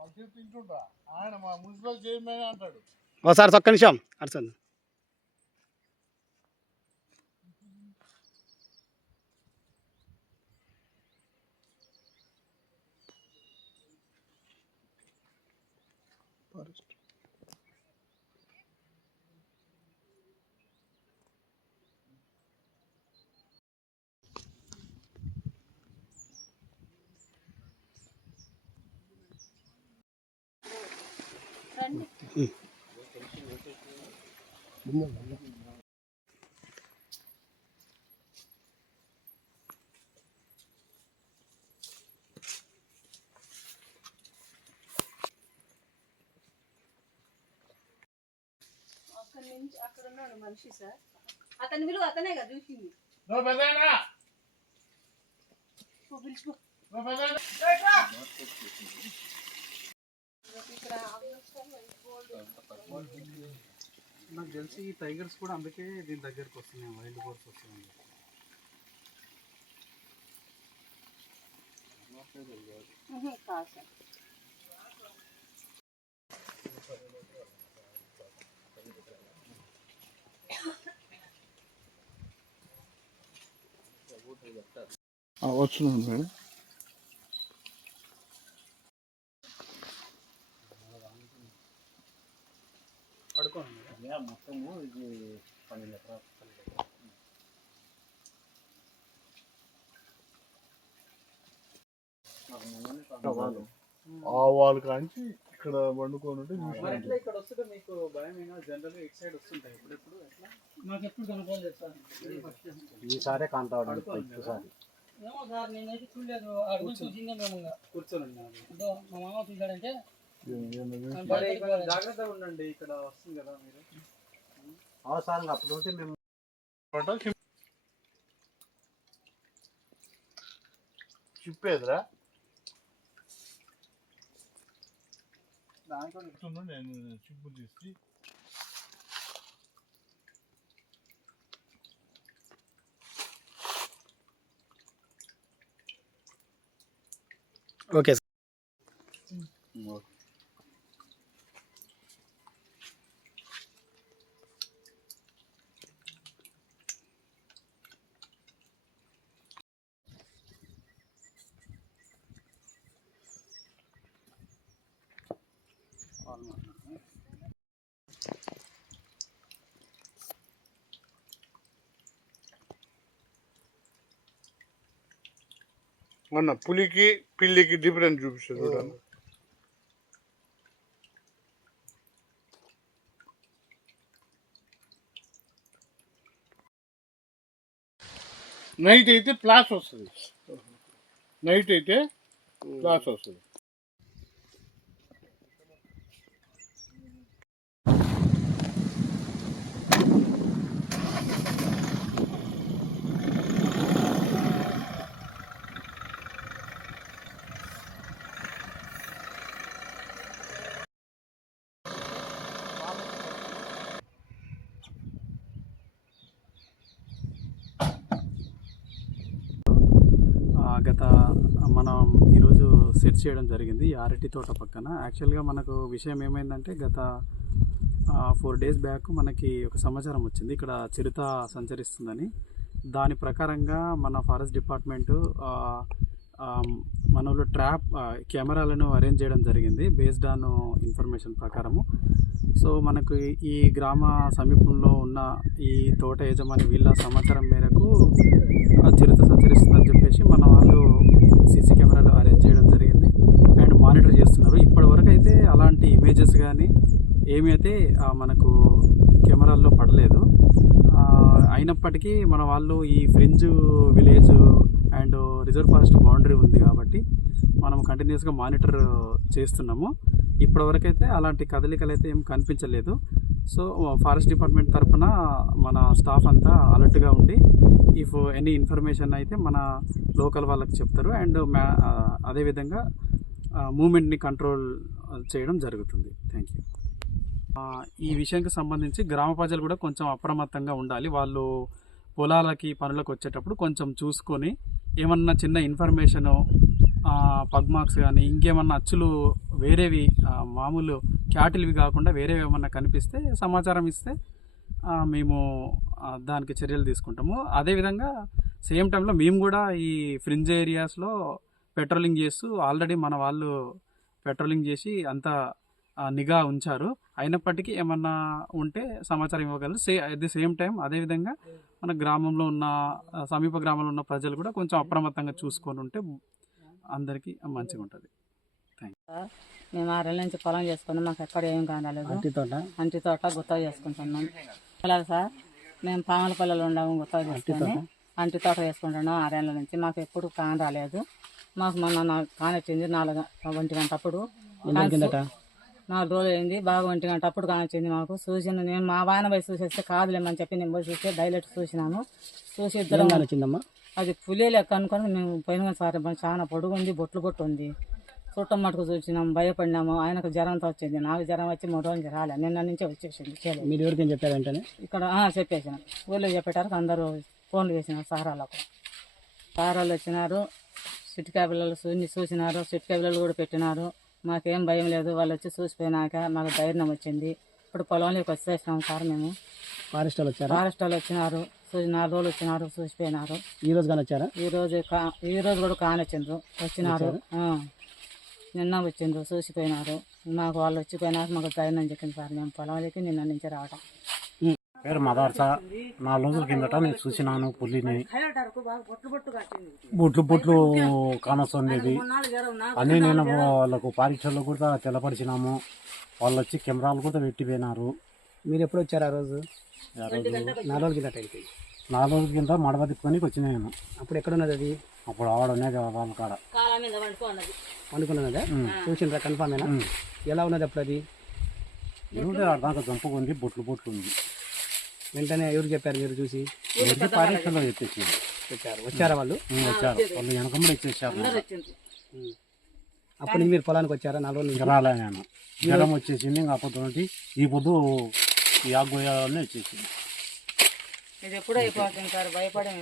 ఆయన మా municipal chairman అంటాడు. ఒకసారి ఒక్క నిమిషం అర్చండి. అక్కడ ఉన్నాడు మనిషి సార్, అతని విలువ అతనే కదా చూసింది. నాకు తెలిసి ఈ టైగర్స్ కూడా అందుకే దీని దగ్గరకు వస్తున్నాయి, వైల్డ్ బోర్స్ వస్తున్నాయి. కాదు సార్, వచ్చినాను మేడం. మొత్తము ఇది 12 ఎకరాలు. ఆవాలు కాంచి ఇక్కడ వండుకొని ఇక్కడ వస్తుంటే మీకు భయమైనా? జనరల్గా ఇటు సైడ్ వస్తుంటాయి ఎప్పుడెప్పుడు? ఎట్లా నాకు ఎప్పుడు కనుక్కోలేదు సార్, ఈసారే కాంతాడు. ఏమో సార్, నేనైతే చూడలేదు. అడుగు చూసిందే మేము కూర్చోండి. మా మామ చూసాడంటే జాగ్రత్తగా ఉండండి, ఇక్కడ వస్తుంది కదా మీరు. అవసరం అప్పుడు ఉంటే మేము చెప్పేదిరా. నేను చిప్పు తీసి ఓకే సార్. అన్న పులికి పిల్లికి డిఫరెన్స్ చూపిస్తుంది చూడండి. నైట్ అయితే ప్లాస్ వస్తుంది, నైట్ అయితే ప్లాస్ వస్తుంది. గత మనం ఈరోజు సెర్చ్ చేయడం జరిగింది ఈ అరటి తోట పక్కన. యాక్చువల్గా మనకు విషయం ఏమైందంటే గత 4 days బ్యాక్ మనకి ఒక సమాచారం వచ్చింది ఇక్కడ చిరుత సంచరిస్తుందని. దాని ప్రకారంగా మన ఫారెస్ట్ డిపార్ట్మెంటు మనలో కెమెరాలను అరేంజ్ చేయడం జరిగింది బేస్డ్ ఆన్ ఇన్ఫర్మేషన్ ప్రకారము. సో మనకు ఈ గ్రామ సమీపంలో ఉన్న ఈ తోట యజమాని వీళ్ళ సమాచారం మేరకు చిరుత సంచరిస్తుందని చెప్పేసి మన వాళ్ళు సీసీ కెమెరాలు అరేంజ్ చేయడం జరిగింది అండ్ మానిటర్ చేస్తున్నారు. ఇప్పటివరకు అయితే అలాంటి ఇమేజెస్ కానీ ఏమీ అయితే మనకు కెమెరాల్లో పడలేదు. అయినప్పటికీ మన వాళ్ళు ఈ fringe village and reserve forest boundary ఉంది కాబట్టి మనం కంటిన్యూస్గా మానిటర్ చేస్తున్నాము. ఇప్పటివరకు అయితే అలాంటి కదలికలు అయితే ఏం కనిపించలేదు. సో ఫారెస్ట్ డిపార్ట్మెంట్ తరఫున మన స్టాఫ్ అంతా అలర్ట్గా ఉండి ఇఫ్ ఎనీ ఇన్ఫర్మేషన్ అయితే మన లోకల్ వాళ్ళకి చెప్తారు అండ్ అదేవిధంగా మూమెంట్ని కంట్రోల్ చేయడం జరుగుతుంది. Thank you. ఈ విషయానికి సంబంధించి గ్రామ ప్రజలు కూడా కొంచెం అప్రమత్తంగా ఉండాలి. వాళ్ళు పొలాలకి పనులకు వచ్చేటప్పుడు కొంచెం చూసుకొని ఏమన్నా చిన్న ఇన్ఫర్మేషను పగ్ మార్క్స్ కానీ ఇంకేమన్నా అచ్చులు వేరేవి మామూలు క్యాటిల్వి కాకుండా వేరేవి ఏమన్నా కనిపిస్తే సమాచారం ఇస్తే మేము దానికి చర్యలు తీసుకుంటాము. అదేవిధంగా సేమ్ టైంలో మేము కూడా ఈ ఫ్రింజ్ ఏరియాస్లో పెట్రోలింగ్ చేస్తూ ఆల్రెడీ మన వాళ్ళు పెట్రోలింగ్ చేసి అంతా నిఘా ఉంచారు. అయినప్పటికీ ఏమన్నా ఉంటే సమాచారం ఇవ్వగలరు. అట్ ది సేమ్ టైం అదేవిధంగా మన గ్రామంలో ఉన్న సమీప గ్రామంలో ఉన్న ప్రజలు కూడా కొంచెం అప్రమత్తంగా చూసుకొని ఉంటే అందరికీ మంచిగా ఉంటుంది. మేము 6 ఏళ్ళ నుంచి పొలం చేసుకున్నాం. మాకు ఎక్కడ ఏం కానలేదు. అంటి తోట గుత్తగా చేసుకుంటున్నాం. అలాగే సార్ మేము పామలపల్లెలో ఉన్నాము. గుత్తగా చేసుకొని అంటి తోట వేసుకుంటున్నాం 6 ఏళ్ళ నుంచి. మాకు ఎప్పుడు కాన రాలేదు. మాకు మొన్న కానొచ్చింది 1 గంట అప్పుడు. 4 రోజులు అయింది. బాగా 1 గంట అప్పుడు కానొచ్చింది మాకు. చూసిన నేను మా వాయన పోయి చూసేస్తే కాదులేమని చెప్పి నేను పోయి చూస్తే డైలెట్ చూసినాను. చూసి ఇద్దరం వచ్చిందమ్మా అది పులి లెక్క అనుకొని మేము పోయిన సార్ చాలా పొడుగు ఉంది, బొట్లు ఉంది. చుట్టం మటుకు చూసినాము, భయపడినాము. ఆయనకు జ్వరంతో వచ్చింది. నాకు జ్వరం వచ్చి 3 రోజులు రాలే. నిన్న నుంచే వచ్చేసింది. మీరు ఎవరికైనా చెప్పారంటే ఇక్కడ చెప్పేసిన ఊళ్ళో చెప్పేటారు. అందరూ ఫోన్లు చేసినారు సారాలకు. సారాలు వచ్చినారు. సిట్కా పిల్లలు చూసినారు. సిట్కా పిల్లలు కూడా పెట్టినారు. మాకేం భయం లేదు. వాళ్ళు వచ్చి చూసిపోయినాక మాకు ధైర్యం వచ్చింది. ఇప్పుడు పొలంలోకి వచ్చేసినాం సార్. మేము ఫారెస్ట్ వాళ్ళు వచ్చారా? ఫారెస్ట్ వాళ్ళు వచ్చినారు. 4 రోజులు వచ్చినారు, చూసిపోయినారు. ఈ రోజు కానీ వచ్చారా? ఈ రోజు కూడా కానొచ్చిండ్రు, వచ్చినారు. నిన్న వచ్చిండ్రు, చూసిపోయినారు. మాకు వాళ్ళు వచ్చిపోయినాక మాకు ధైర్యం చెప్పింది సార్. మేము పొలంలోకి నిన్న నుంచి రావటం. పేరు మదార్స. 4 రోజుల కిందట నేను చూసినాను పులిని. బొట్లు కానొస్తుండేది అని నేను వాళ్ళకు పరీక్షలు కూడా తెలపరిచినాము. వాళ్ళు వచ్చి కెమెరాలు కూడా పెట్టిపోయినారు. మీరు ఎప్పుడు వచ్చారు ఆ రోజు? 4 రోజుల కిందట. 4 రోజుల కింద మడవ తిప్పుకొని వచ్చిన నేను. అప్పుడు ఎక్కడున్నది అది? అప్పుడు ఆడనే వాళ్ళ కాడ అనుకున్నదా? చూసిండ్రా? కన్ఫామేనా? ఎలా ఉన్నది అప్పుడు అది? దాకా చంపుకుంది, బొట్లు ఉంది. వెంటనే ఎవరు చెప్పారు మీరు చూసి? పరీక్షలో చెప్పేసారు. చెప్పారు. వచ్చారా వాళ్ళు? వచ్చారు. వాళ్ళు వెనకమ్మడి ఇచ్చేసారు. అప్పుడు మీరు పొలానికి వచ్చారా? 4 రోజులు రాలే నేను. జ్వరం వచ్చేసింది. ఇంకా అప్పుడు ఈ పొద్దు ఈ ఆగోయాలనే వచ్చేసింది. ఇది ఎప్పుడూ అయిపోతుంది సార్. భయపడే